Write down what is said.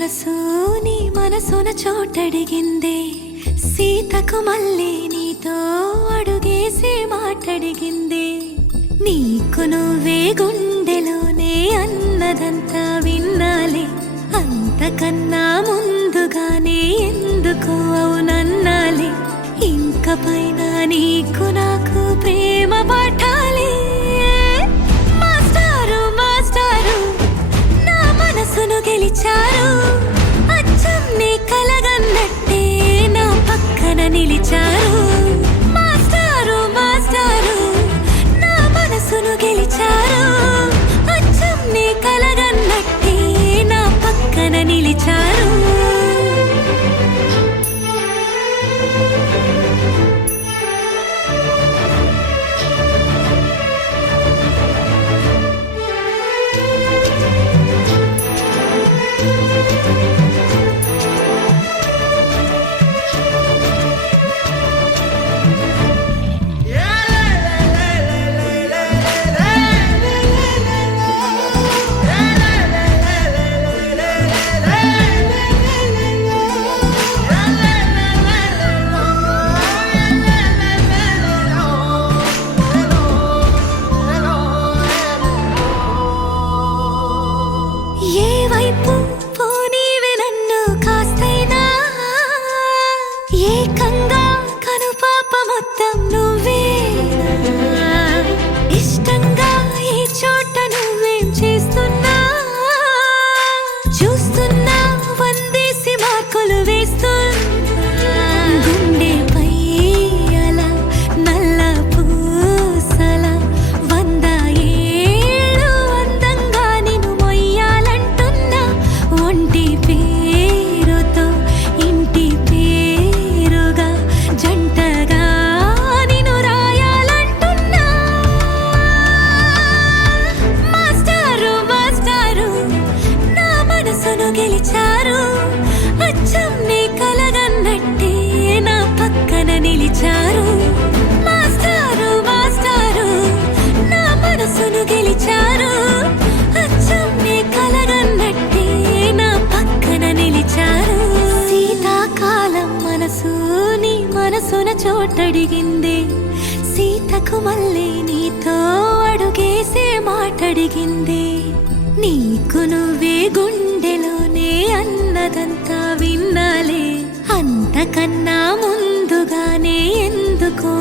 మనసు నీ మనసున చోటడిగిందే, సీతకు మళ్ళీ నీతో అడుగేసి మాటడిగిందే. నీకు నువ్వే గుండెలోనే అన్నదంతా విన్నాలే, అంతకన్నా ముందుగానే ఎందుకు అవునన్నాలే. ఇంక పైన నీకు నాకు ప్రేమ పాఠాలే. మాస్టారు మాస్టారు నా మనసును గెలిచారు, అచ్చం నీ కలగన్నట్టే నా పక్కన నిలిచారు. మాస్టారు మాస్టారు నా మనసును గెలిచారు, అచ్చం నీ కలగన్నట్టే నా పక్కన నిలిచారు. ఏకంగా కనుపాప మొత్తం నువ్వేనా, ఇష్టంగా ఈ చోట నువ్వేం చేస్తున్నా, చూస్తున్నా వందేసి మార్కులు వేస్తున్నా. గుండెపై అలా నల్ల పూసల 100 ఏళ్ళు అందంగా నిన్ను మొయ్యాలంటున్నా. ఒంటి పేరుతో ఇంటి జంటగా నిన్ను రాయాలంటున్నా. మాస్టారు మాస్టారు నా మనసును గెలిచారు, అచ్చం నీ కలగన్నట్టే నా పక్కన నిలిచారు. మాస్టారు మాస్టారు నా మనసును గెలిచారు, అచ్చం నీ కలగన్నట్టే నా పక్కన నిలిచారు. శీతాకాలం మనసు నీ మనసున చోటడిగిందే, సీతకు మళ్ళీ నీతో అడుగేసే మాటడిగిందే. నీకు నువ్వే గుండెలోనే అన్నదంతా విన్నాలే, అంతకన్నా ముందుగానే ఎందుకు